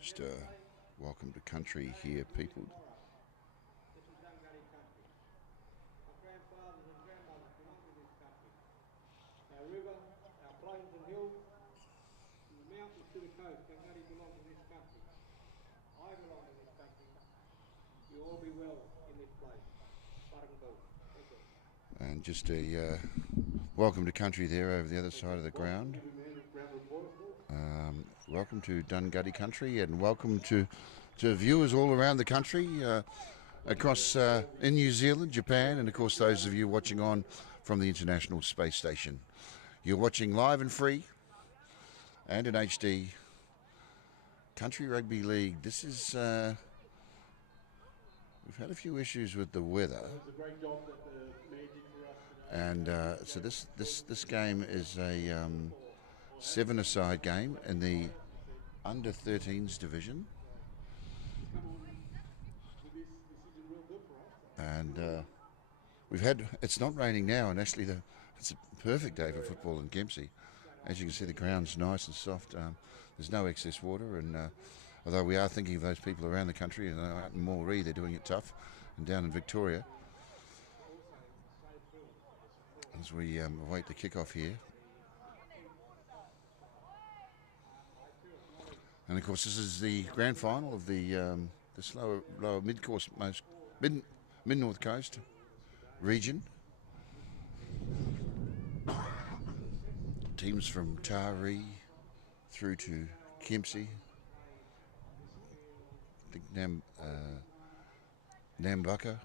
Just welcome to country here, people. And just a welcome to country there over the other side of the ground. Welcome to Dunghutti country, and welcome to viewers all around the country, across in New Zealand, Japan, and of course those of you watching on from the International Space Station. You're watching live and free and in HD Country Rugby League. This is we've had a few issues with the weather, and so this game is a 7-a-side game in the under 13s division, and it's not raining now, and actually it's a perfect day for football in Kempsey. As you can see, the ground's nice and soft. There's no excess water, and although we are thinking of those people around the country, and out in Moree they're doing it tough, and down in Victoria as we await the kick-off here. And of course, this is the grand final of the this lower mid-coast, mid-north coast region. Teams from Taree through to Kempsey, I think Nambucca,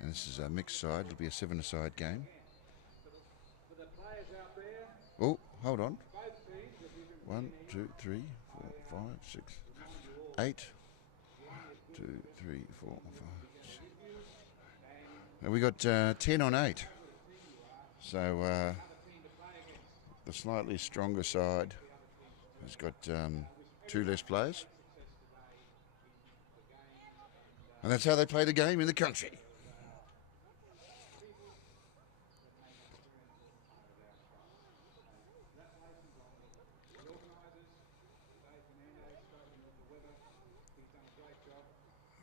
and this is a mixed side. It'll be a 7-a-side game. Oh, hold on. 1, 2, 3, 4, 5, 6, 8. 2, 3, 4, 5, 6. And we got 10 on 8. So the slightly stronger side has got 2 less players. And that's how they play the game in the country.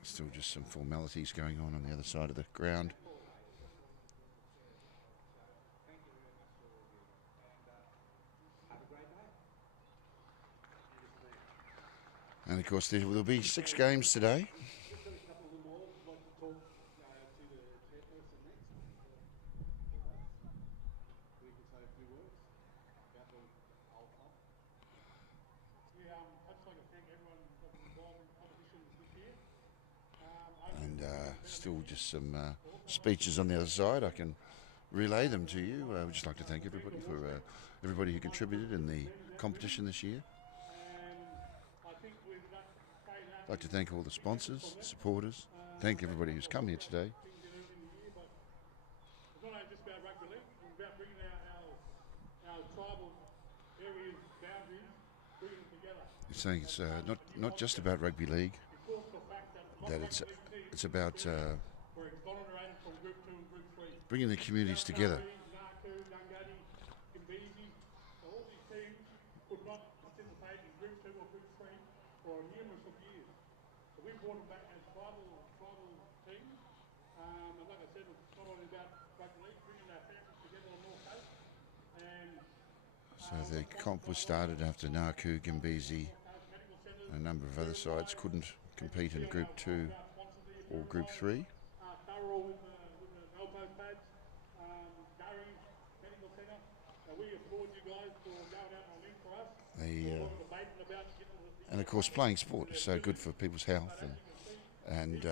Still just some formalities going on the other side of the ground. And of course there'll be 6 games today. And still just some speeches on the other side. I can relay them to you. I would just like to thank everybody for everybody who contributed in the competition this year. I'd like to thank all the sponsors, supporters, thank everybody who's come here today. It's saying it's not just about rugby league, that it's about bringing the communities together. So the comp was started after Naku, Gimbizi, and a number of other sides couldn't compete in Group 2 or Group 3. And of course playing sport is so good for people's health, and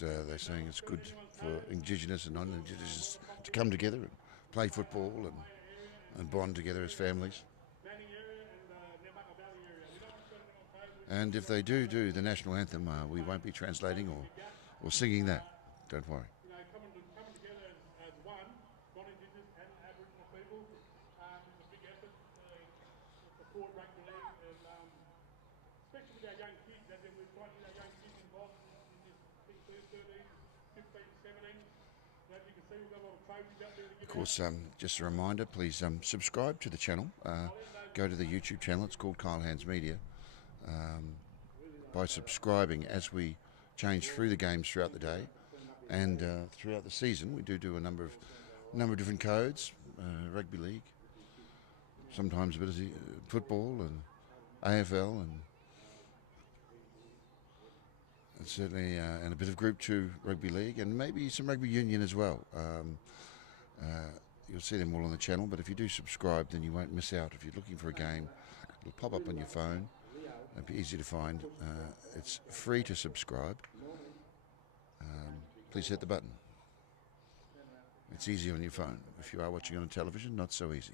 they're saying it's good for Indigenous and non-Indigenous to come together and play football and bond together as families. And if they do the national anthem, we won't be translating or singing that. Don't worry. Of course, just a reminder, please subscribe to the channel. Go to the YouTube channel. It's called Kyle Hands Media. By subscribing, as we change through the games throughout the day and throughout the season, we do a number of different codes, rugby league, sometimes a bit of football and AFL and certainly and a bit of Group 2 rugby league and maybe some rugby union as well. You'll see them all on the channel, but if you do subscribe, then you won't miss out. If you're looking for a game, it'll pop up on your phone. It'll be easy to find. It's free to subscribe. Please hit the button. It's easy on your phone. If you are watching on television, not so easy.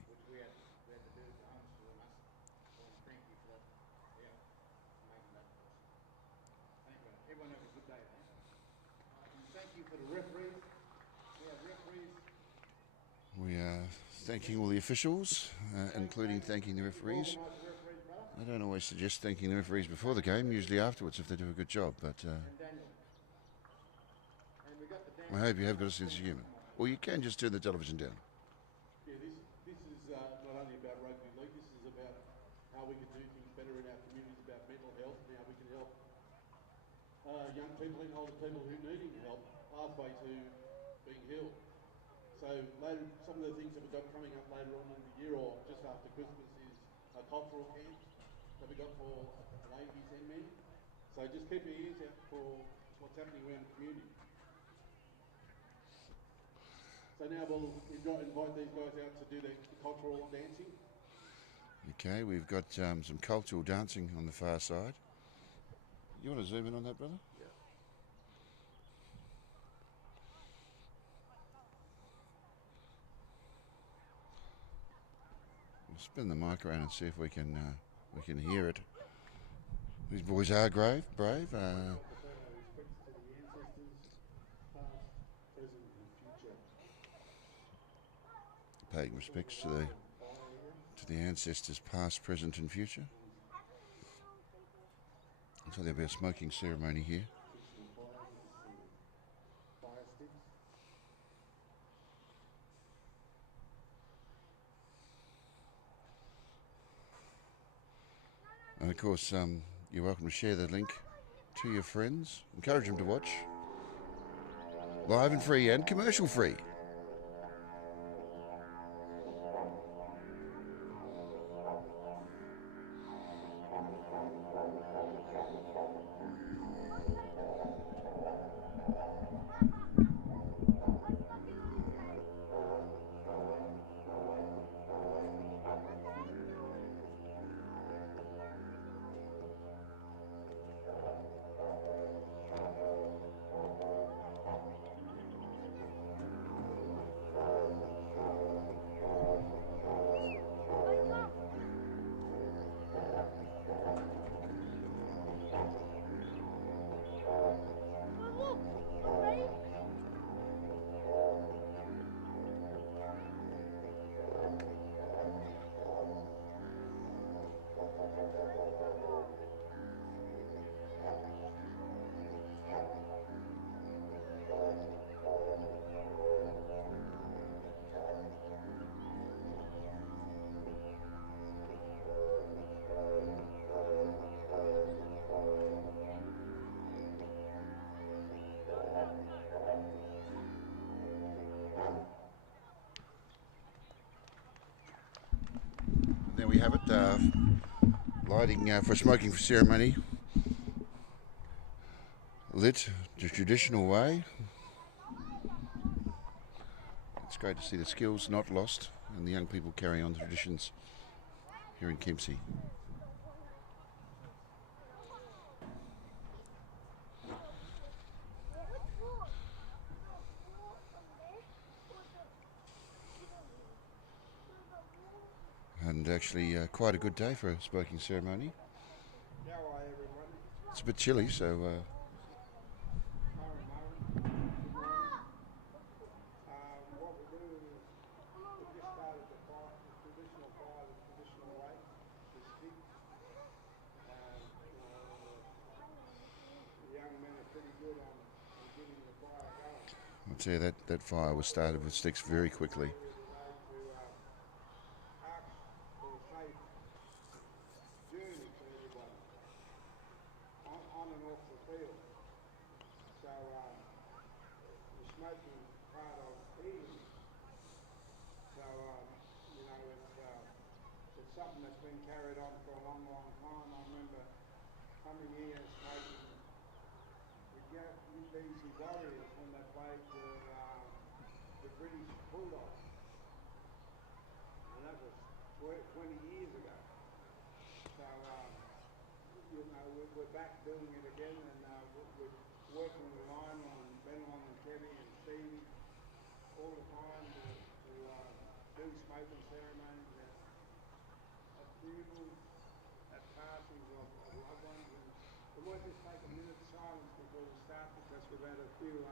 We are thanking all the officials, including thanking the referees. I don't always suggest thanking the referees before the game, usually afterwards if they do a good job, but I hope you have got a sense of humour. Or you can just turn the television down. Yeah, this is not only about rugby league, this is about how we can do things better in our communities, about mental health, and how we can help young people and older people who need help pathway to being healed. So later, some of the things that we've got coming up later on in the year or just after Christmas is a cultural camp that we've got for ladies and men. So just keep your ears out for what's happening around the community. So now we'll invite these guys out to do the cultural dancing. Okay, we've got some cultural dancing on the far side. You want to zoom in on that, brother? Yeah. We'll spin the mic around and see if we can hear it. These boys are brave. Paying respects to the ancestors, past, present, and future. So there'll be a smoking ceremony here. And of course, you're welcome to share the link to your friends. Encourage them to watch. Live and free and commercial free. There we have it, lighting for smoking ceremony, lit the traditional way. It's great to see the skills not lost and the young people carry on the traditions here in Kempsey. actually quite a good day for a smoking ceremony. How are everyone? It's a bit chilly, so Murray. Good morning. What we do is we just started the fire, the traditional fire, the traditional way, the stick. The young men are pretty good on getting the fire going. I'd say that fire was started with sticks very quickly. Here today to ask for a safe journey for everybody on and off the field. So the smoking part of eating. So it's something that's been carried on for a long, long time. I remember coming here smoking the Easy Warriors when they played the British Bulldogs, and that was 20 years ago. So we're back doing it again, and we're working with Lionel and Benlon and Kevin and Stevie all the time to do smoking ceremonies at funerals, at passings of loved ones. And we might just take a minute's silence before we start, because we've had a few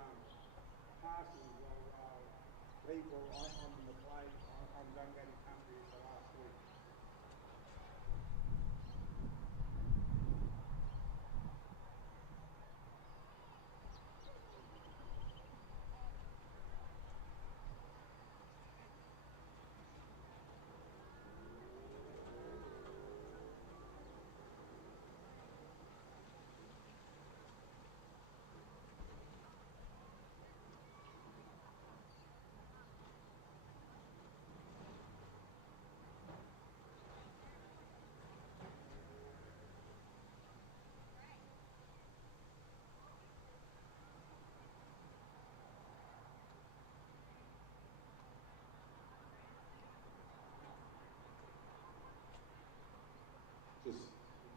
passings of people on the plate on Dunghutti country the last week.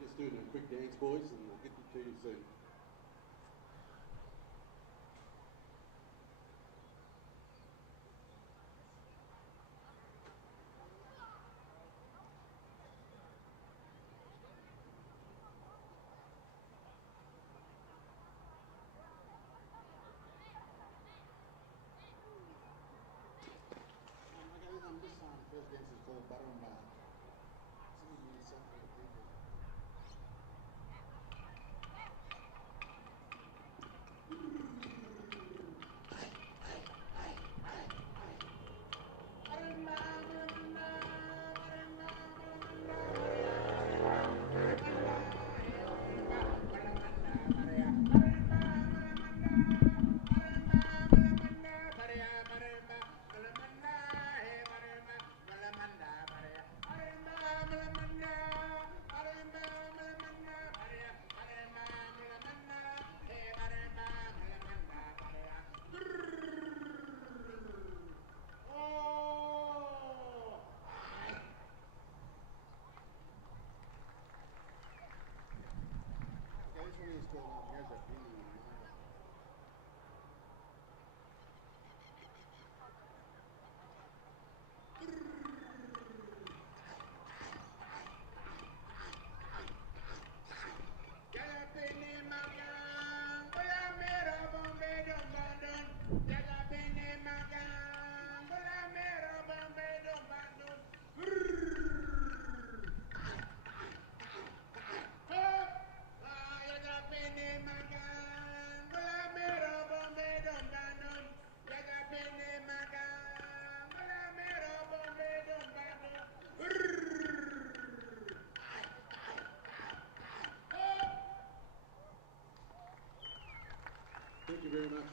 Just doing a quick dance, boys, and we'll get to you soon. This first dance is called Butter and Bar. It's going to be something for the people. Thank you very much.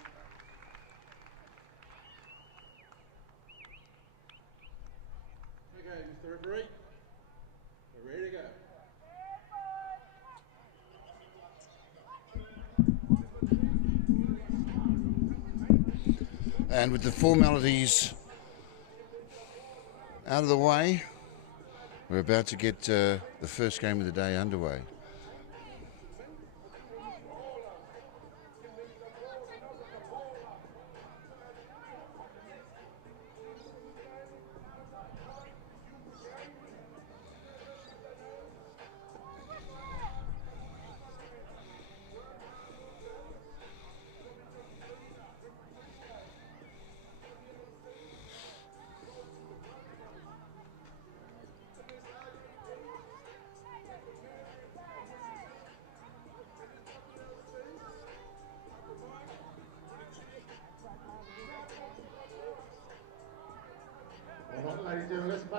Okay, Mr. Referee, we're ready to go. And with the formalities out of the way, we're about to get the first game of the day underway.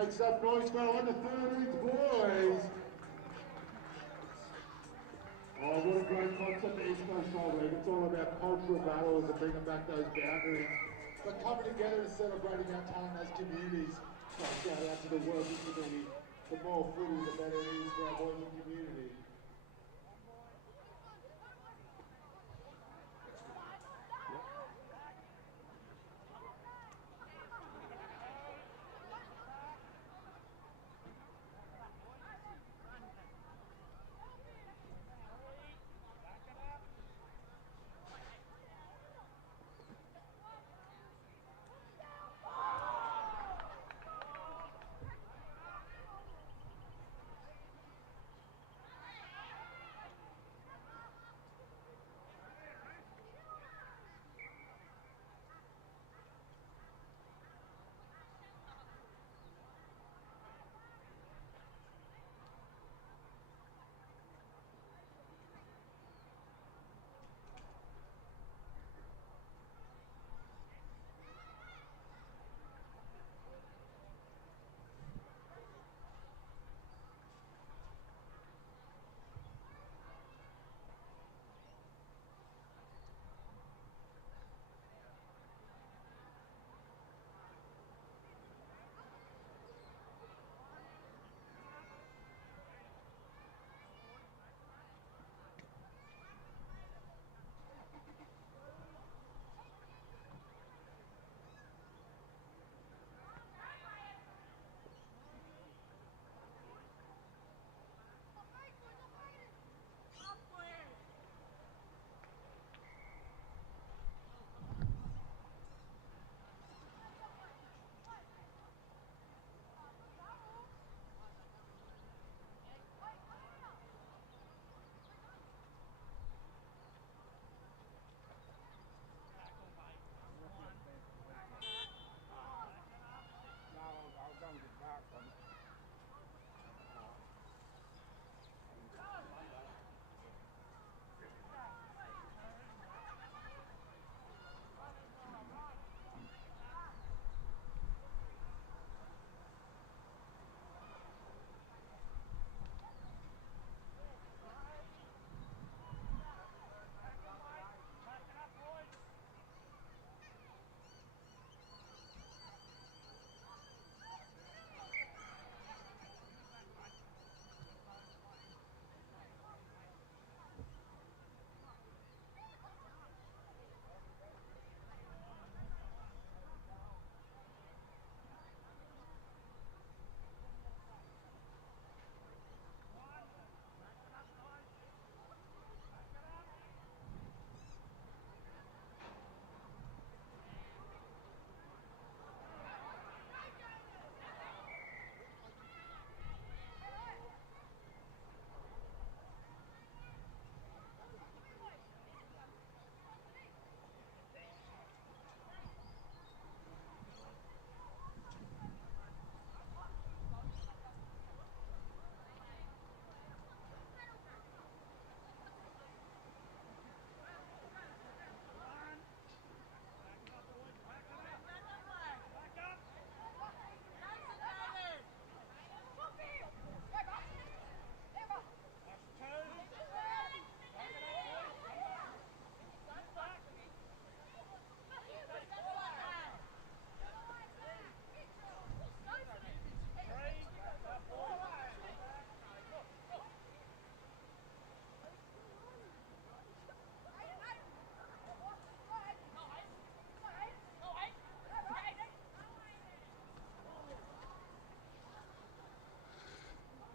Next up, Northville under 13s boys. Oh, what a great concept, the East Coast Soul League. It's all about cultural battles and bringing back those boundaries. But coming together and celebrating our talent as communities. So shout out to the working committee. The more footy, the better it is for our working community.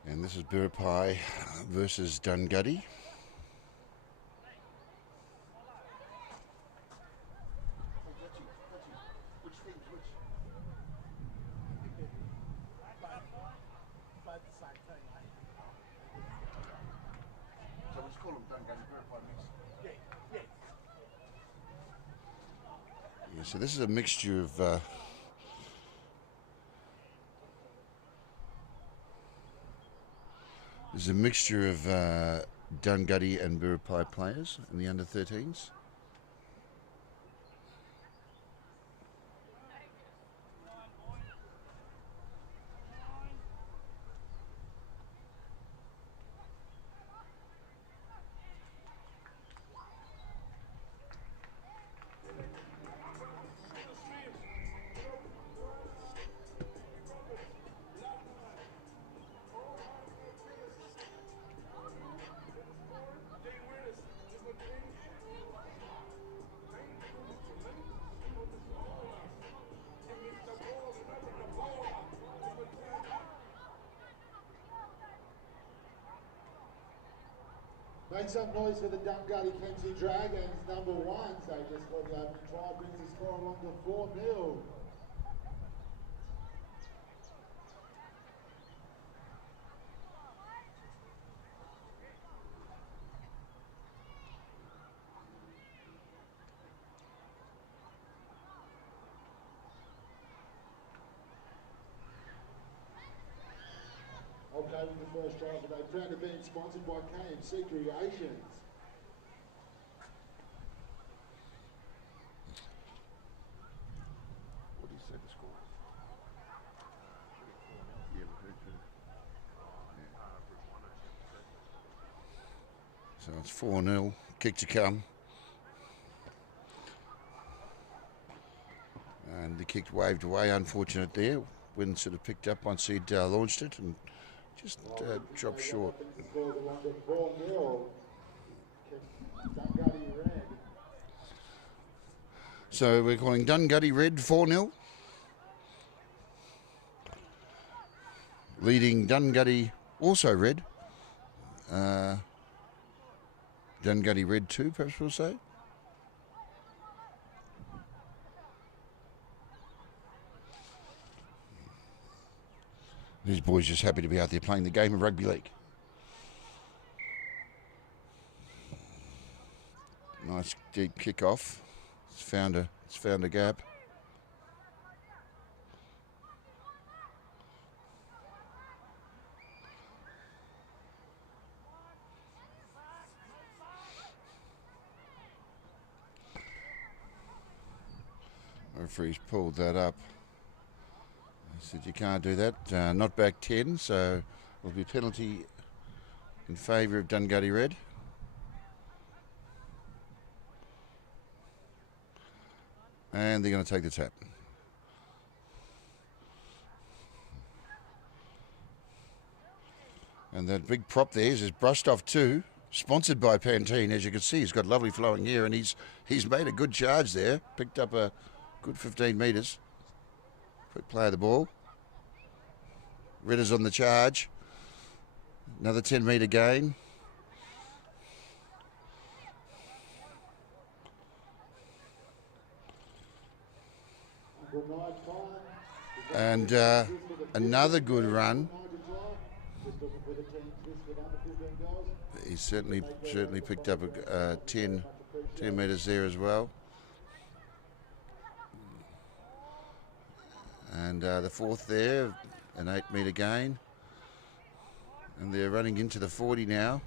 And this is Bripai versus Dunghutti. So let's call them Dunghutti, Bripai mix. Yeah, so this is a mixture of Dunghutti and Bripai players in the under 13s. Make some noise for the Dunghutti Descendants Dragons, number 1. So just for the opening try, brings the score along to 4-0. Okay, with the first try today, proud to be sponsored by KMC Creations. What do you say the score? Yeah, we heard too. Yeah. So it's 4-0, kick to come. And the kick waved away, unfortunate there. Wind sort of picked up once he'd launched it and just dropped short. So we're calling Dunghutti Red 4-0. Leading Dunghutti also red. Dunghutti Red 2, perhaps we'll say. These boys just happy to be out there playing the game of rugby league. Nice deep kick off. It's found a gap. Referee's pulled that up. He said you can't do that. Not back 10, so there'll be a penalty in favour of Dunghutti Red. And they're going to take the tap. And that big prop there is brushed off too, sponsored by Pantene. As you can see, he's got lovely flowing hair, and he's made a good charge there. Picked up a good 15 metres. Quick play of the ball. Red is on the charge. Another 10-metre gain. And another good run. He certainly picked up a 10 metres there as well. And the fourth there, an 8-metre gain. And they're running into the 40 now.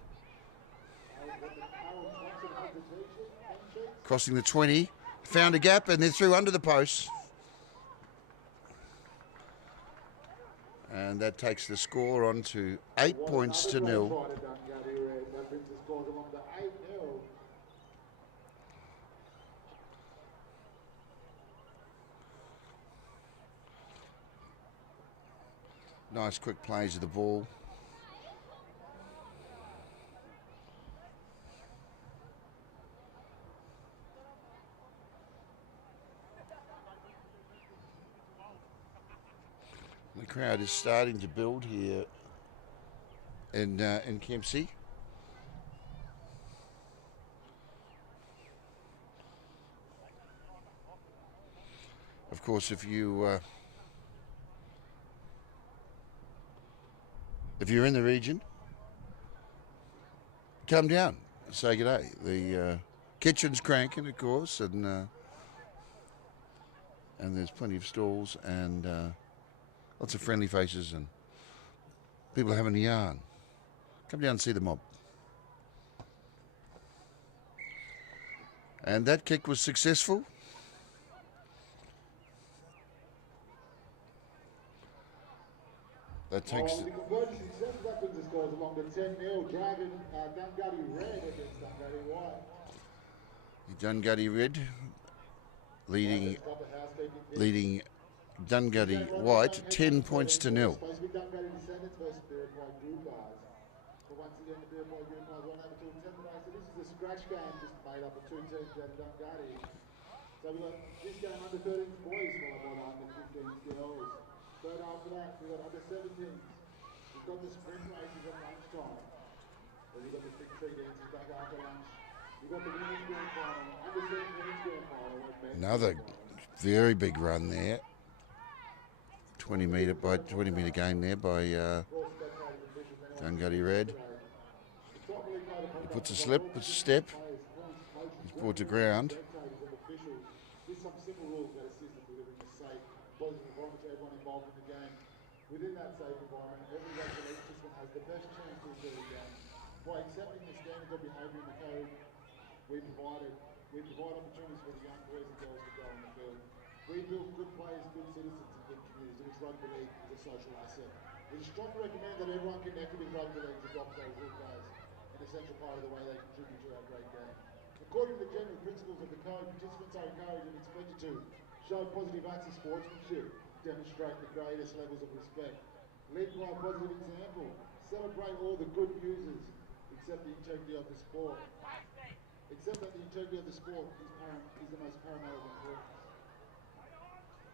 Crossing the 20. Found a gap and they're through under the post. And that takes the score on to 8 points to 0. Nice quick plays of the ball. The crowd is starting to build here in Kempsey. Of course, if you're in the region, come down, say good day. The kitchen's cranking, of course, and there's plenty of stalls and lots of friendly faces and people having a yarn. Come down and see the mob. And that kick was successful. That takes the conversion success, that brings the scores along to 10-0. Dragon, Dunghutti Red against Dunghutti White. Dunghutti Red leading Dunghutti White 10 points to 0. Supposed to be Dunghutti Descendants versus Bripai Gupta. But once again, the Bripai Gupta won over till 10 today. So this is a scratch game just made up of two teams out of Dunghutti. So we've got this game under 13s boys followed by the under 15s girls. Third after that, we've got under 17s. We've got the sprint races at lunchtime. Then you've got the big three dances back after lunch. You've got the women's grand final, under 17's grand final. Another very big run there. 20 metre gain there by Dunghutti Red. He puts a slip, puts a step. He's brought to ground. There's some simple rules that assist in delivering a safe, positive environment to everyone involved in the game. Within that safe environment, every rugby league participant has the best chance to enjoy the game. By accepting the standards of behaviour in the code, we provide opportunities for the young boys and girls to go on the field. We build good players, good citizens and good communities, in which rugby league is a social asset. We strongly recommend that everyone connected with rugby league adopt those rules as an essential part of the way they contribute to our great game. According to the general principles of the code, participants are encouraged and expected to show positive acts of sportsmanship, demonstrate the greatest levels of respect, lead by a positive example, celebrate all the good users, accept the integrity of the sport. Except that the integrity of the sport is the most paramount of importance.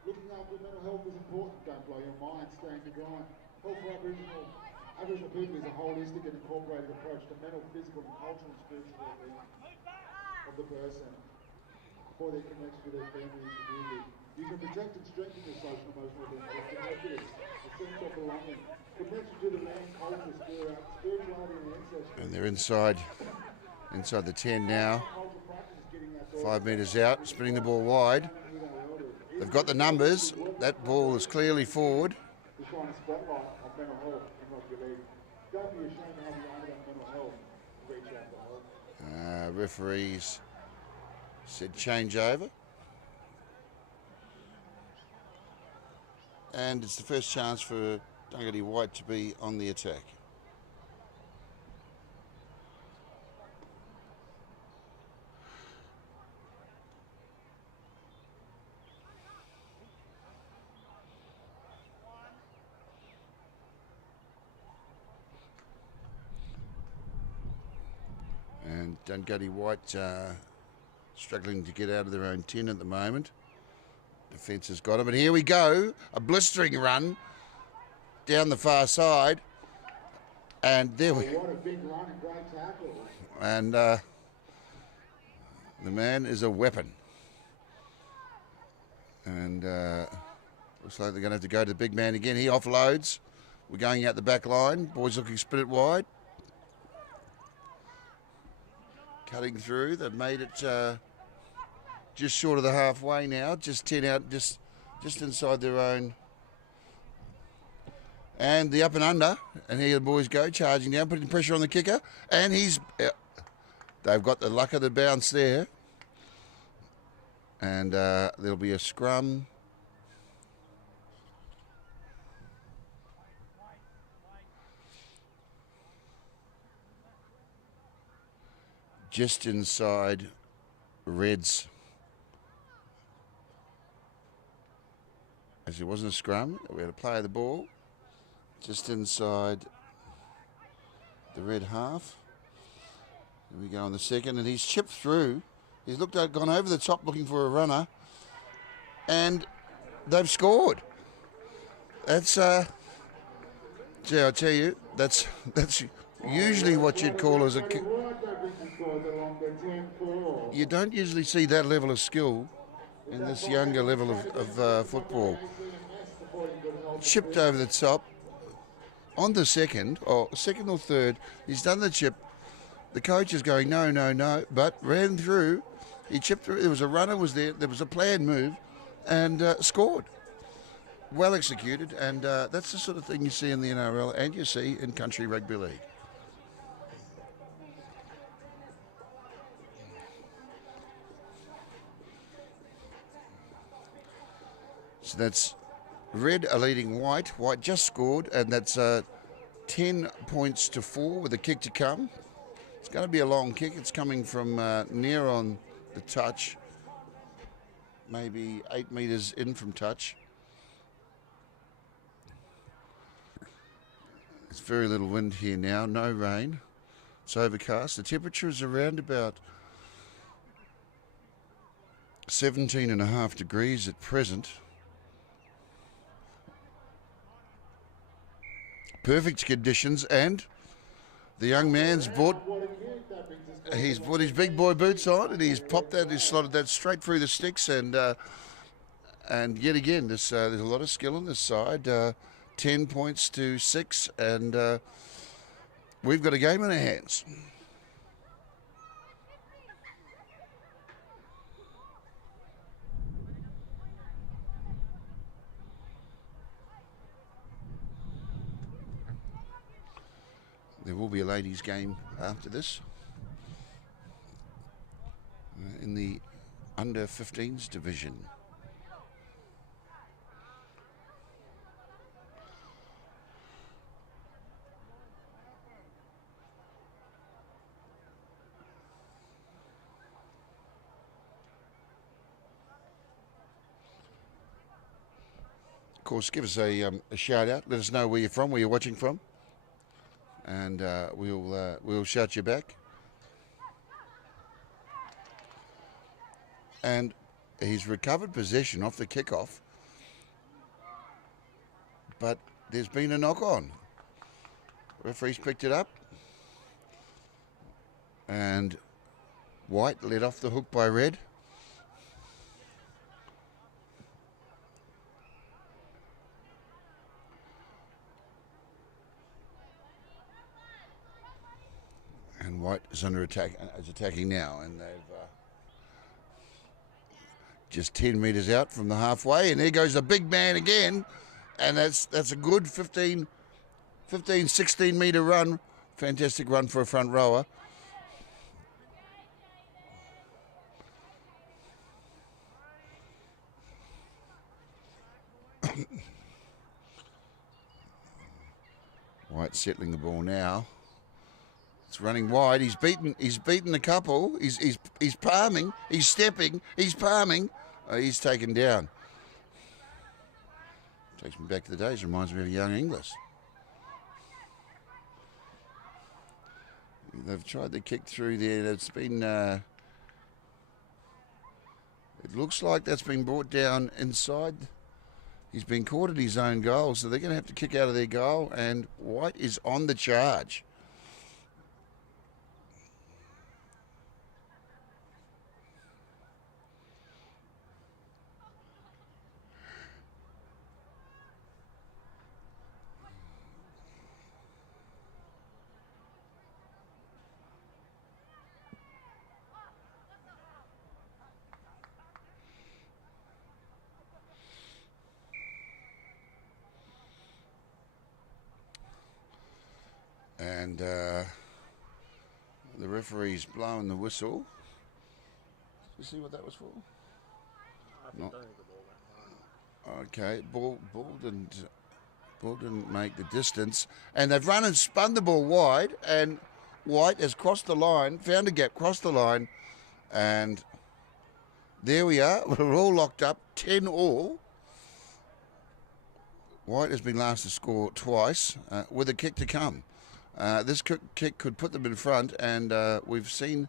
Looking after mental health is important. Don't blow your mind, stay in the grind. Health for Aboriginal people is a holistic and incorporated approach to mental, physical and cultural and spiritual well-being of the person for their connection to their family and community. You can protect and strengthen your social and emotional benefits and happiness, a sense of belonging, connection to the land, culture, spirituality and ancestry. And they're inside the 10 now. 5 metres out, spinning the ball wide. They've got the numbers. That ball is clearly forward. Referees said change over. And it's the first chance for Dunghutti White to be on the attack. And Dunghutti White struggling to get out of their own 10 at the moment. Defence has got him, and here we go. A blistering run down the far side. And there we go. What a big run and great tackle. And the man is a weapon. And looks like they're going to have to go to the big man again. He offloads. We're going out the back line. Boys looking split it wide. Cutting through. They've made it just short of the halfway now. Just 10 out, just inside their own. And the up and under. And here the boys go, charging down, putting pressure on the kicker. And he's... they've got the luck of the bounce there. And there'll be a scrum. Just inside Reds. As it wasn't a scrum, we had a play of the ball. Just inside the red half. Here we go on the second, and he's chipped through. He's gone over the top looking for a runner, and they've scored. That's, gee, I tell you, that's usually what you'd call as a... You don't usually see that level of skill in this younger level of football. Chipped over the top on the second or third. He's done the chip. The coach is going, no, no, no, but ran through. He chipped through. There was a runner was there. There was a planned move and scored. Well executed, and that's the sort of thing you see in the NRL and you see in country rugby league. So that's Red are leading White. White just scored, and that's 10 points to 4 with a kick to come. It's going to be a long kick. It's coming from near on the touch, maybe 8 metres in from touch. There's very little wind here now, no rain. It's overcast. The temperature is around about 17.5 degrees at present. Perfect conditions, and The young man's bought. What a kick. That brings us forward. He's put his big boy boots on and he's popped that. He's slotted that straight through the sticks and yet again, there's a lot of skill on this side. 10 points to 6, and we've got a game in our hands. There will be a ladies' game after this in the under 15s division. Of course, give us a shout out. Let us know where you're from, where you're watching from, and we'll shout you back. And he's recovered possession off the kickoff, but there's been a knock on. Referee's picked it up, and White let off the hook by Red. And White is under attack, is attacking now, and they've just 10 metres out from the halfway, and there goes the big man again, and that's a good 15, 16 metre run. Fantastic run for a front rower. White settling the ball now. It's running wide. He's beaten a couple. He's palming. He's stepping. He's palming. He's taken down. Takes me back to the days. Reminds me of young Inglis. They've tried to kick through there. It's been. It looks like that's been brought down inside. He's been caught at his own goal, so they're going to have to kick out of their goal. And White is on the charge. And the referee's blowing the whistle. Did you see what that was for? Not. Okay, ball didn't make the distance, and they've run and spun the ball wide, and White has crossed the line, found a gap, crossed the line, and there we are. We're all locked up, 10 all. White has been last to score twice, with a kick to come. This kick could put them in front, and we've seen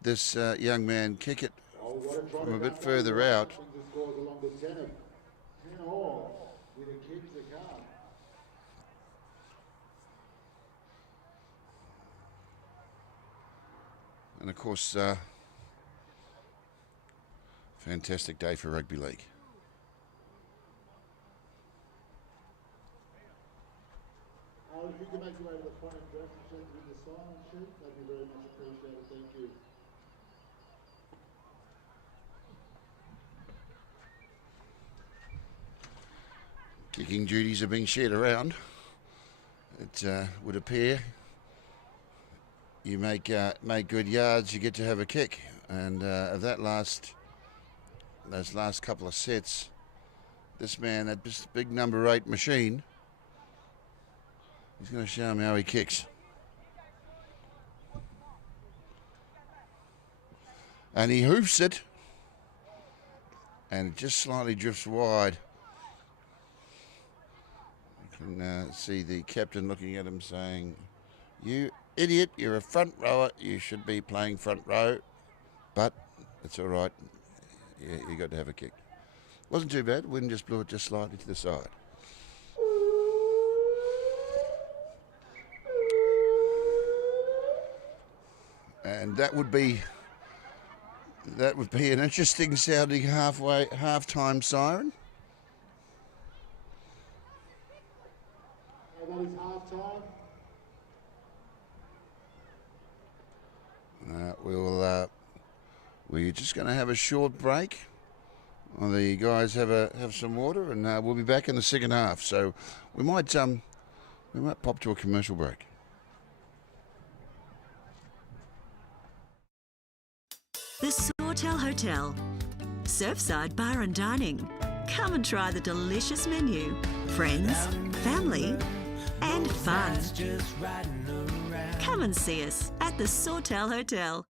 this young man kick it from a bit further out. And of course, fantastic day for rugby league. If you can make your way to the front and dress and check with the sign sheet, that'd be very much appreciated. Thank you. Kicking duties are being shared around. It would appear you make good yards, you get to have a kick. And of those last couple of sets, this man, that big number 8 machine, he's going to show him how he kicks. And he hoofs it, and it just slightly drifts wide. You can see the captain looking at him saying, "You idiot, you're a front rower, you should be playing front row." But it's all right. Yeah, you got to have a kick. Wasn't too bad. Wind just blew it just slightly to the side. And that would be an interesting sounding halftime siren. That is half time. We're just going to have a short break. Well, the guys have some water, and we'll be back in the second half. So we might pop to a commercial break. The Sawtell Hotel, Surfside Bar and Dining. Come and try the delicious menu. Friends, family, and fun. Come and see us at the Sawtell Hotel.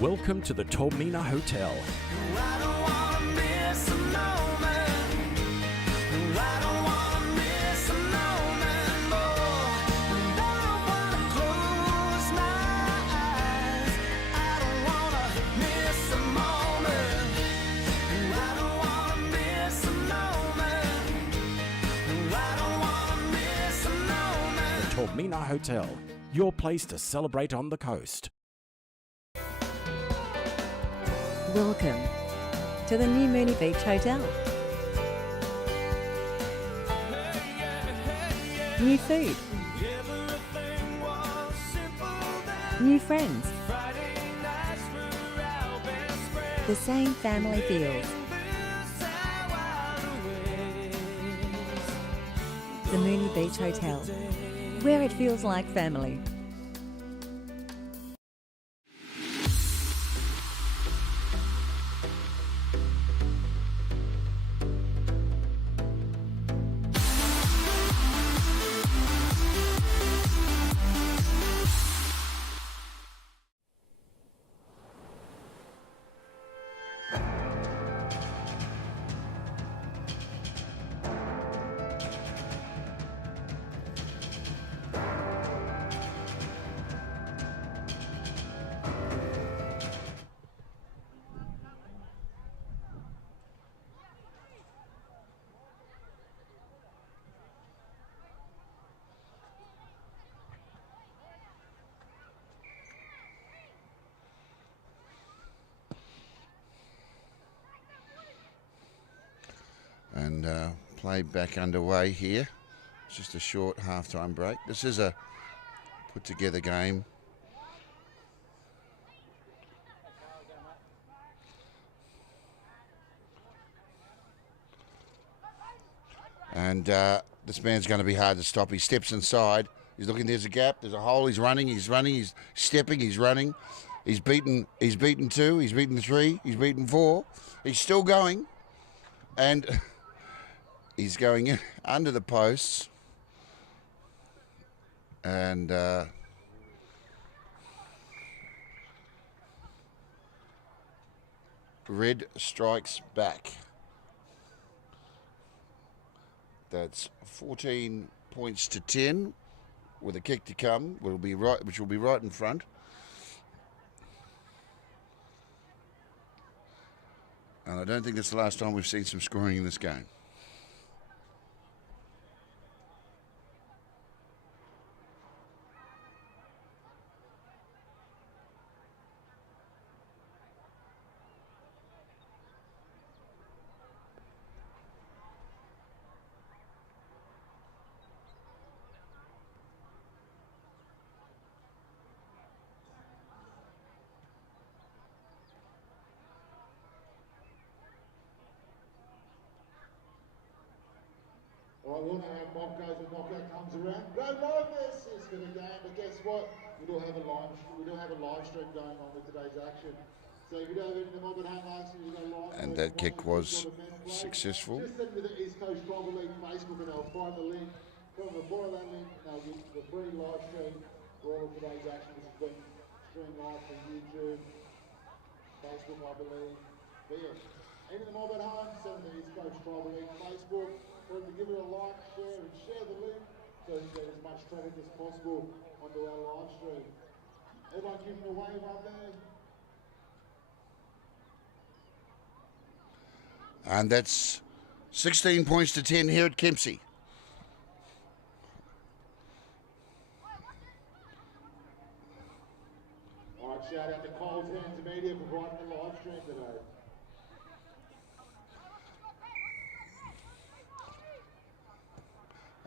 Welcome to the Tormina Hotel. Tormina Hotel, your place to celebrate on the coast. Welcome to the new Mooney Beach Hotel. New food. New friends. The same family feels. The Mooney Beach Hotel, where it feels like family. And play back underway here. It's just a short halftime break. This is a put together game. And this man's going to be hard to stop. He steps inside. He's looking. There's a gap. There's a hole. He's running. He's stepping. He's running. He's beaten 2. He's beaten 3. He's beaten 4. He's still going. And he's going in under the posts. And red strikes back. That's 14 points to 10 with a kick to come, which will be right in front. And I don't think that's the last time we've seen some scoring in this game. All right, we all know how mock goes when knockout comes around. Go live there, sis, for the game. But guess what? We do have a live stream going on with today's action. So if you don't have the mob at home last year, you go live. And that kick was successful. Just send me the East Coast Tribal League Facebook and I'll find the link. From the bottom of that link, and I'll get the free live stream for all of today's action. This has been streamed live from YouTube, Facebook, I believe. But yeah, any of the mob at home, send me the East Coast Tribal League Facebook. For them to give it a like, share the link so we get as much traffic as possible onto our live stream. Everyone give me a wave up there. And that's 16 points to 10 here at Kempsey. shout out to Coles Hands Media for providing the live stream today.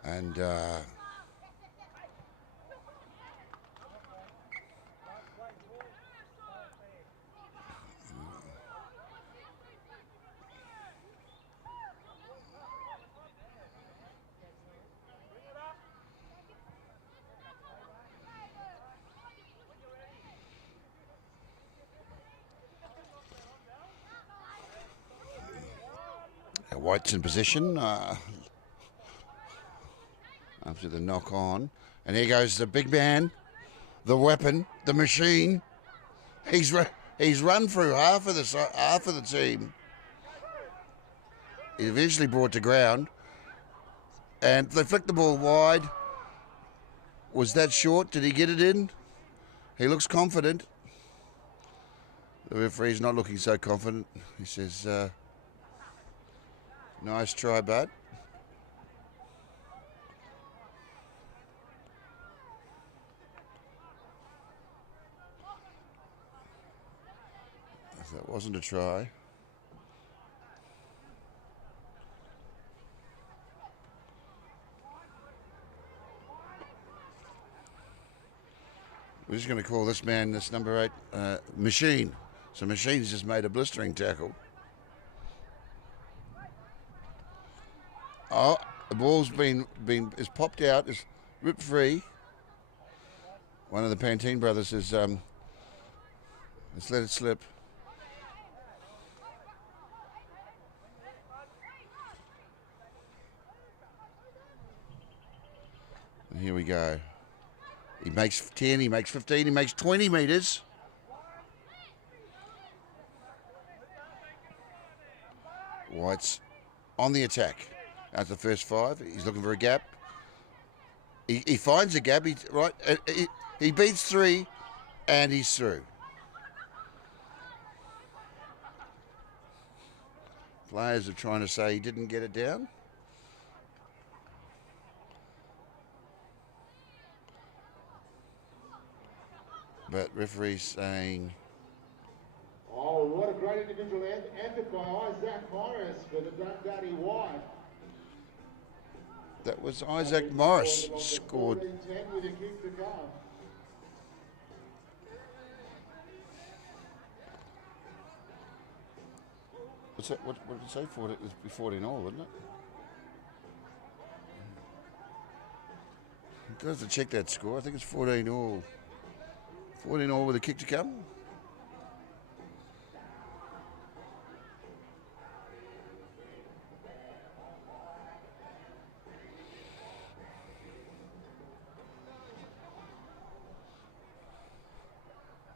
And White's in position after the knock on, and here goes the big man, the weapon, the machine. He's run through half of the team. He eventually brought to ground, and they flicked the ball wide. Was that short? Did he get it in? He looks confident. The referee's not looking so confident. He says, nice try, bud. That wasn't a try. We're just going to call this man, this number 8, Machine. So Machine's just made a blistering tackle. Oh, the ball's is popped out, is ripped free. One of the Pantene brothers has let it slip. And here we go. He makes 10, he makes 15, he makes 20 metres. White's on the attack. That's the first 5. He's looking for a gap. He finds a gap. He beats 3, and he's through. Players are trying to say he didn't get it down. But referee's saying... Oh, what a great individual effort by Isaac Morris for the Dunghutti White. That was Isaac Morris scored. 14-10 with a kick to come. What's that? What did it say? 14, it was 14 all, wouldn't it? I'll have to check that score. I think it's 14 all. 14 all with a kick to come.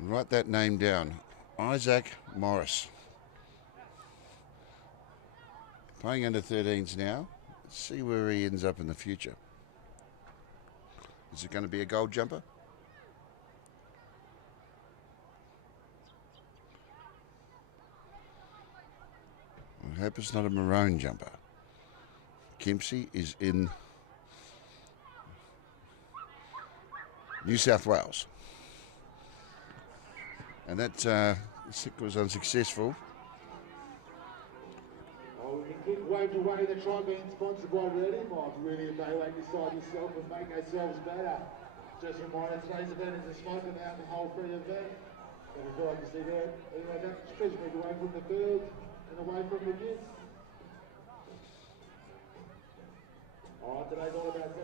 Write that name down. Isaac Morris. Playing under 13s now. Let's see where he ends up in the future. Is it going to be a gold jumper? I hope it's not a maroon jumper. Kempsey is in New South Wales. And that was unsuccessful. Oh, we can kick waved away the try being sponsored by Ready Mob. Really evaluate yourself and make ourselves better. Just a reminder, today's event is a smoke and alcohol-free event. So we feel like to see that. Anyway, that stretch me away from the field and away from the kids. Oh, today's all about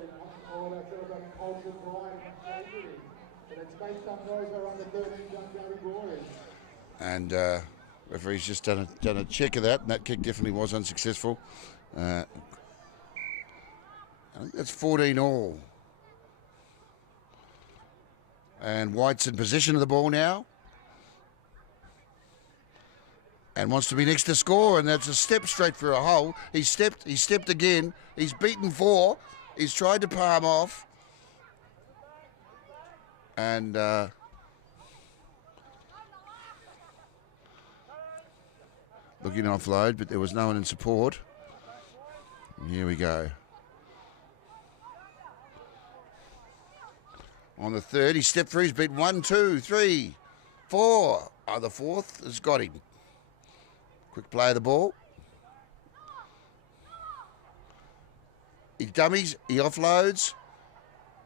celebrating culture, pride, and integrity. So let's make some noise around the 13 Dunghutti boys. And referee's just done a check of that, and that kick definitely was unsuccessful. I think that's 14 all. And White's in possession of the ball now. And wants to be next to score, and that's a step straight for a hole. He stepped again. He's beaten 4. He's tried to palm off. And looking offload, but there was no one in support. And here we go. On the 3rd, he stepped through. He's beaten 1, 2, 3. 4. Oh, the 4th has got him. Quick play of the ball. He dummies, he offloads.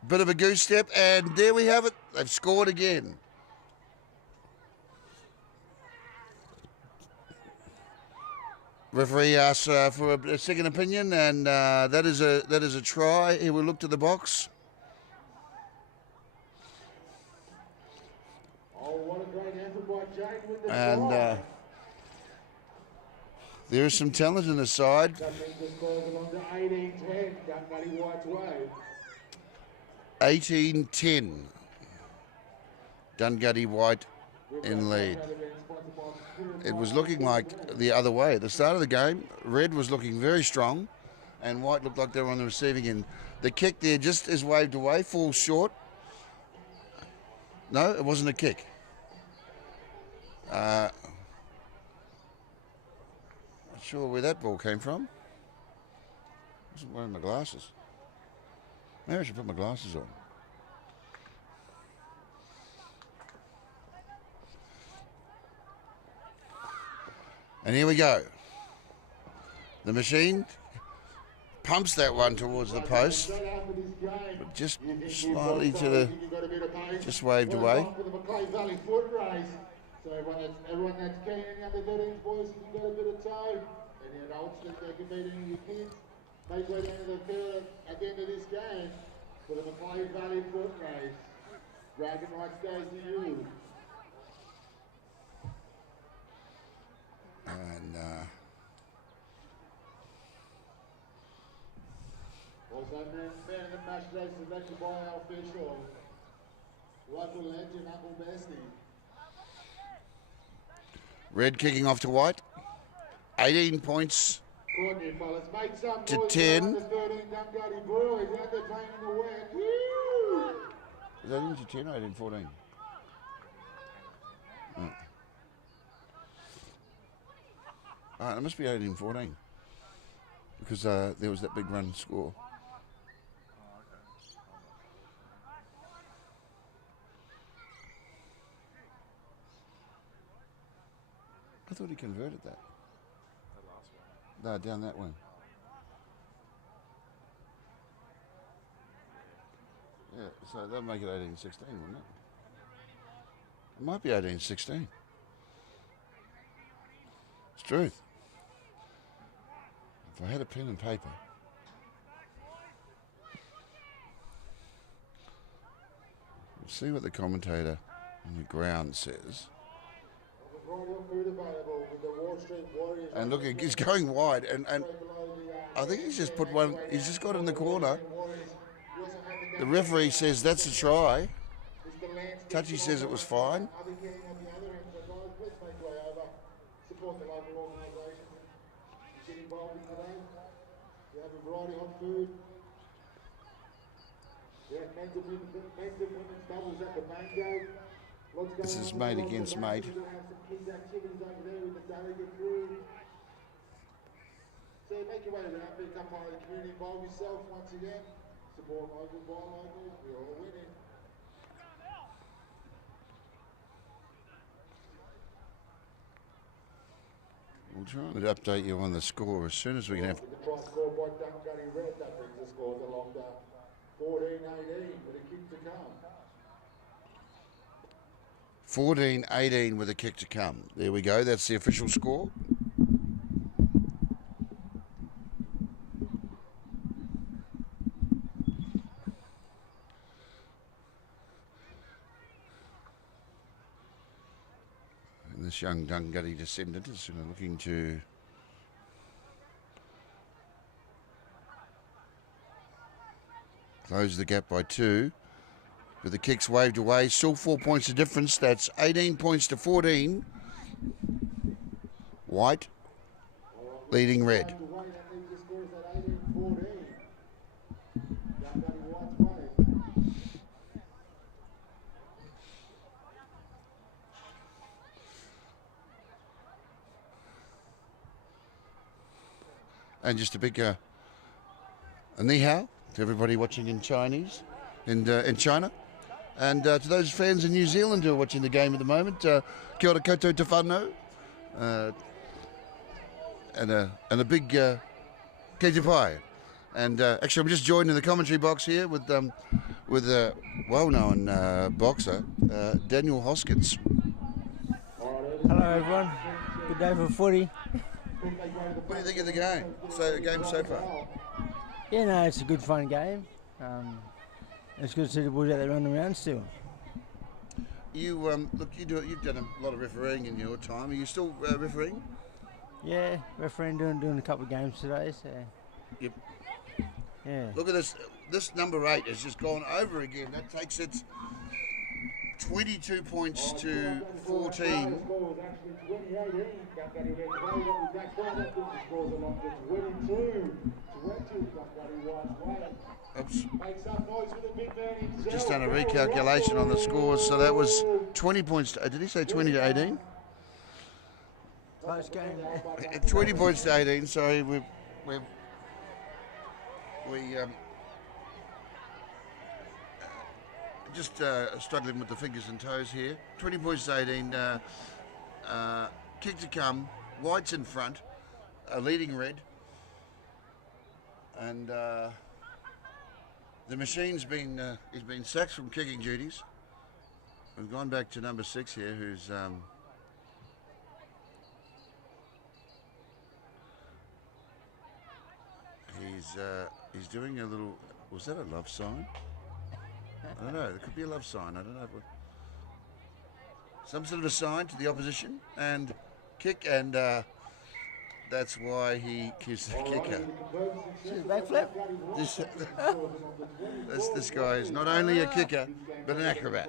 Bit of a goose step, and there we have it. They've scored again. Referee asks for a second opinion, and that is a try. He will look to the box. Oh, what a great effort by Jane with the And try. there is some talent in the side. That means the score belongs to 18-10, Dunghutti White's way. 18-10. Dunghutti White in lead. It was looking like the other way. At the start of the game, Red was looking very strong, and White looked like they were on the receiving end. The kick there just is waved away, falls short. No, it wasn't a kick. Not sure where that ball came from. I wasn't wearing my glasses. Maybe I should put my glasses on. And here we go. The machine pumps that one towards the post, but just slightly to the, just waved away. So everyone that's keen, any under 13s boys, if you've got a bit of toe, any adults think they can beat any of your kids, make way down to the field at the end of this game for the Macleay Valley foot race. Dragon rights goes to you. And Also, man of the match today selected by our official, local legend Uncle Bestie. Red kicking off to White. 18 points to 10. Is that into 10 or 18, 14? Oh. It must be 18, 14. Because there was that big run score. I thought he converted that. The last one? No, down that one. Yeah, so that'll make it 18-16, wouldn't it? It might be 18-16. It's truth. If I had a pen and paper. We'll see what the commentator on the ground says. And look, he's going wide, and I think he's just put one, he's just got in the corner. The referee says that's a try. Touchy says it was fine. Support the local organisations. Get involved in today. We have a variety of food. We have men's and women's doubles at the mango. This is mate against mate. We'll have some kids' activities over there with the delegate crew. So make your way around, become part of the community, involve yourself once again. Support local, buy local. We're all winning. We'll try and update you on the score as soon as we can have. The try scored by Dunghutti Red, that brings the scores along to 14-18 with a kick to come. 14-18 with a kick to come. There we go. That's the official score. And this young Dunghutti descendant is looking to close the gap by 2. With the kicks waved away, still 4 points of difference. That's 18 points to 14. White leading Red. And just a big a ni hao to everybody watching in Chinese, in China. And to those fans in New Zealand who are watching the game at the moment, kia ora koutou te whanau. And a big kei te pai. And actually, I'm just joined in the commentary box here with a well-known boxer, Daniel Hoskins. Hello, everyone. Good day for footy. What do you think of the game? So far. Yeah, no, it's a good, fun game. It's good to see the boys out there running around still. You you've done a lot of refereeing in your time. Are you still refereeing? Yeah, refereeing, doing a couple of games today. So. Yep. Yeah. Look at this. This number 8 has just gone over again. That takes it 22 points to 14. Oops. Just done a recalculation on the scores. So that was 20 points. Did he say 20 to 18? Close game. 20 points to 18. Sorry, we just struggling with the fingers and toes here. 20 points to 18. Kick to come. White's in front. Leading red. And the machine's he's been sacked from kicking duties. We've gone back to number 6 here, who's he's doing a little. Was that a love sign? I don't know. It could be a love sign. I don't know. Some sort of a sign to the opposition and kick, and that's why he kissed the kicker. Backflip. This guy is not only a kicker, but an acrobat.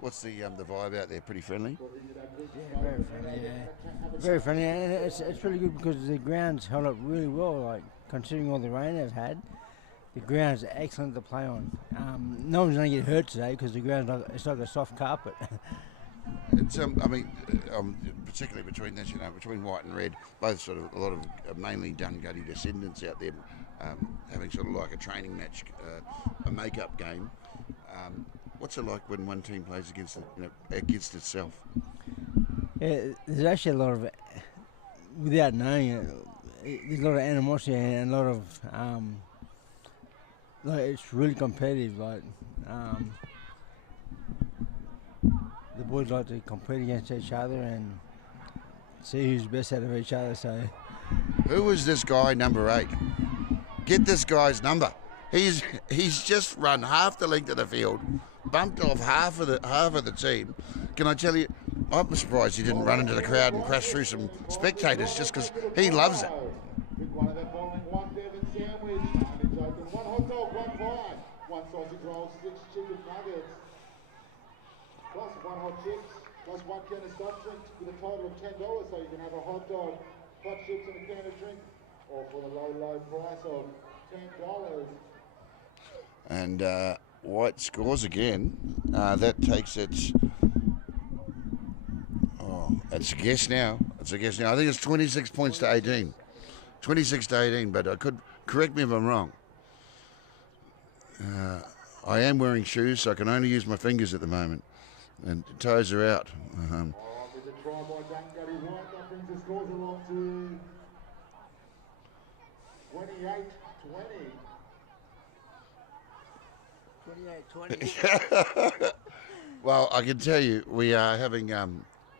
What's the vibe out there? Pretty friendly? Yeah, very friendly, yeah. Very friendly, and it's really good because the ground's held up really well, like, considering all the rain they've had. The ground's excellent to play on. No one's going to get hurt today because the ground's it's like a soft carpet. It's particularly between this, between white and red, both sort of a lot of mainly Dunghutti Descendants out there, having sort of like a training match, a make-up game. What's it like when one team plays against itself? Yeah, there's actually a lot of, without knowing it, there's a lot of animosity and a lot of, it's really competitive. Like, the boys like to compete against each other and see who's best out of each other. So, who is this guy, number 8? Get this guy's number. He's just run half the length of the field, bumped off half of the team. Can I tell you, I'm surprised he didn't run into the crowd and crash through some spectators just because he loves it. One of them following one Devon sandwich, and it's open. One hot dog, one pie, one sausage roll, 6 chicken nuggets, plus 1 hot chips, plus 1 can of soft drink with a total of $10. So you can have a hot dog, hot chips, and a can of drink, all for the low price of $10. And White scores again. That takes it. Oh, it's a guess now. I think it's 26 points to 18. 26 to 18, but I could correct me if I'm wrong. I am wearing shoes, so I can only use my fingers at the moment, and toes are out. With the try by Dunghutti White, that brings the scores along to 28-20. 28-20. Well, I can tell you, we are having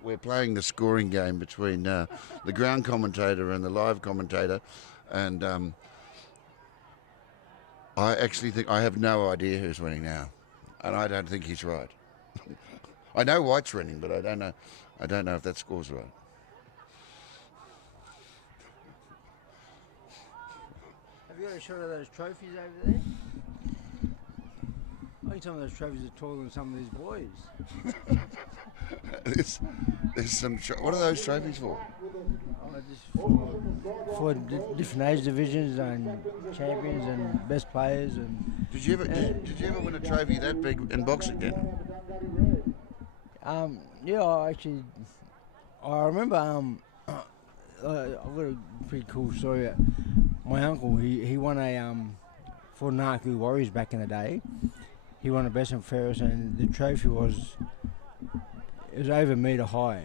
we're playing the scoring game between the ground commentator and the live commentator, and I actually think I have no idea who's winning now, and I don't think he's right. I know White's winning, but I don't know if that score's right. Have you got a shot of those trophies over there? I think some of those trophies are taller than some of these boys. There's some. What are those trophies for? Oh, just for different age divisions and champions and best players. And did you ever win a trophy that big in boxing, then? Yeah, I remember. I've got a pretty cool story. my uncle, he won a for Naku Warriors back in the day. He won a best and fairest, and the trophy was over a metre high.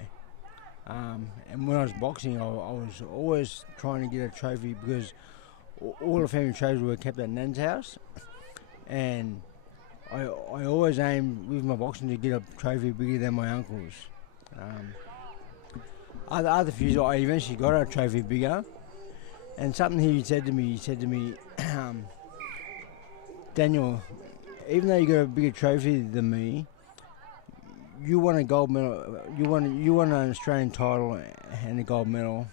And when I was boxing, I was always trying to get a trophy because all the family trophies were kept at Nan's house, and I always aimed with my boxing to get a trophy bigger than my uncle's. Other few, I eventually got a trophy bigger, and something he said to me, Daniel, even though you got a bigger trophy than me, you won a gold medal. You won an Australian title and a gold medal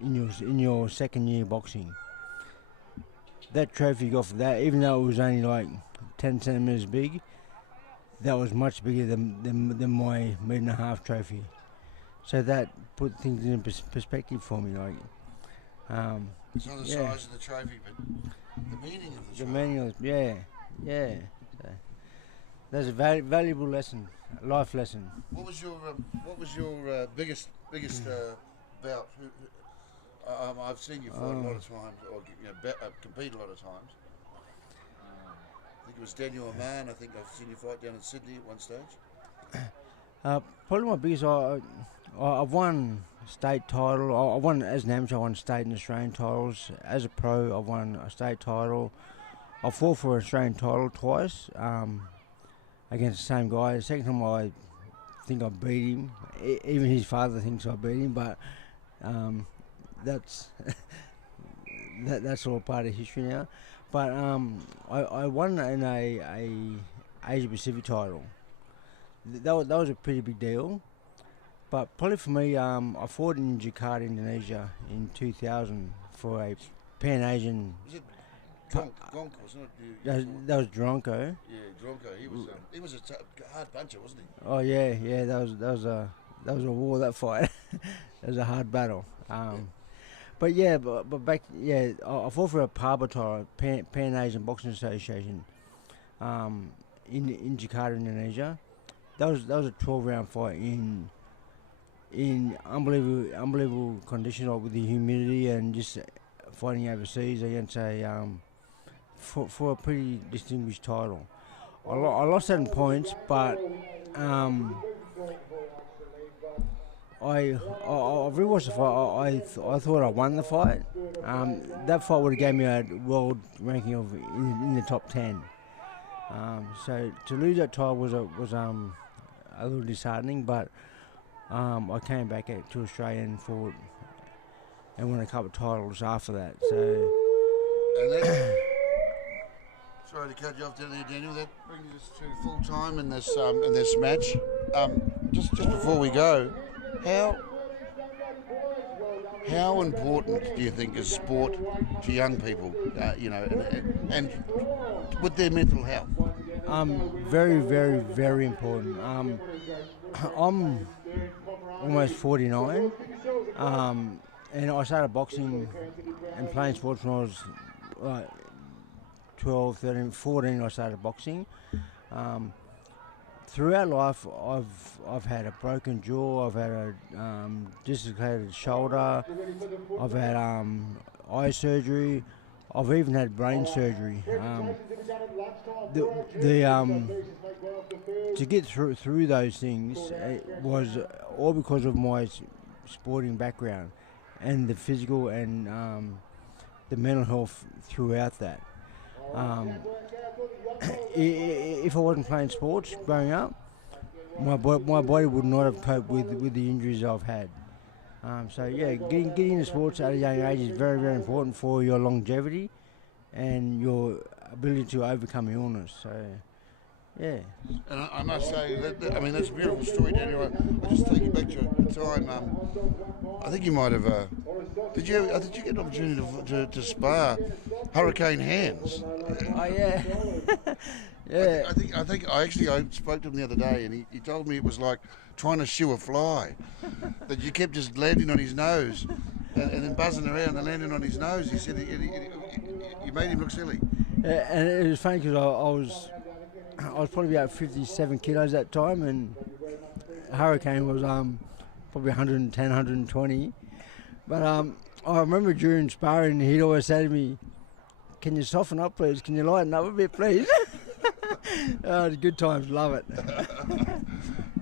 in your second year boxing. That trophy you got for that, even though it was only like 10 centimeters big, that was much bigger than my metre-and-a-half trophy. So that put things in perspective for me. Like, it's not the size of the trophy, but the meaning of the trophy. The meaning of yeah. So that's a valuable lesson, life lesson. What was your biggest bout? I've seen you fight a lot of times, or compete a lot of times. I think it was Daniel Aman. I think I've seen you fight down in Sydney at one stage. Probably my biggest. I've won state title. I won as an amateur. I won state and Australian titles. As a pro, I've won a state title. I fought for an Australian title twice against the same guy. The second time I think I beat him. Even his father thinks I beat him, but that's that's all part of history now. But I won in a Asia Pacific title. That was a pretty big deal. But probably for me, I fought in Jakarta, Indonesia in 2000 for a Pan-Asian. Was it Gonk, wasn't it? That was Dronko. Yeah, Dronko. He was a hard puncher, wasn't he? Oh yeah. That was a war, that fight. It was a hard battle. But back I fought for a PABA title, Pan Asian Boxing Association, in Jakarta, Indonesia. That was a 12-round fight in unbelievable conditions, like with the humidity and just fighting overseas against a for a pretty distinguished title. I lost 7 points, but I rewatched the fight. I thought I won the fight. That fight would have gave me a world ranking of in the top 10. So to lose that title was a little disheartening, but I came back to Australia and fought and won a couple of titles after that. So. Sorry to cut you off down there, Daniel. That brings us to full time in this match. Just before we go, how important do you think is sport to young people? And with their mental health. Very, very, very important. I'm almost 49, and I started boxing and playing sports when I was like 12, 13, 14. I started boxing. Throughout life, I've had a broken jaw, I've had a dislocated shoulder, I've had eye surgery, I've even had brain surgery. To get through those things was all because of my sporting background and the physical and the mental health throughout that. If I wasn't playing sports growing up, my body would not have coped with the injuries I've had. Getting into sports at a young age is very, very important for your longevity and your ability to overcome illness. So, yeah. And I must say that I mean that's a beautiful story, Daniel. I just take you back to a time. I think you might have. Did you get an opportunity to spar Hurricane Hands? Oh yeah. Yeah. I think I spoke to him the other day, and he told me it was like trying to shoe a fly. That you kept just landing on his nose, and then buzzing around and landing on his nose. He said you made him look silly. Yeah, and it was funny because I was probably about 57 kilos at that time, and Hurricane was probably 110, 120. But I remember during sparring, he'd always say to me, "Can you soften up, please? Can you lighten up a bit, please?" Oh, the good times, love it.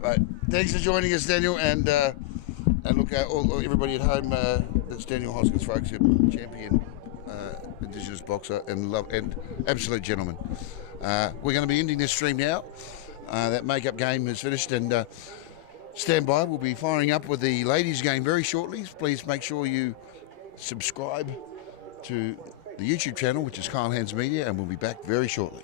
Right, thanks for joining us, Daniel, and look, everybody at home, that's Daniel Hoskins, folks, a champion Indigenous boxer and absolute gentleman. We're going to be ending this stream now. That make-up game is finished, and stand by. We'll be firing up with the ladies' game very shortly. Please make sure you subscribe to the YouTube channel, which is Kyle Hands Media, and we'll be back very shortly.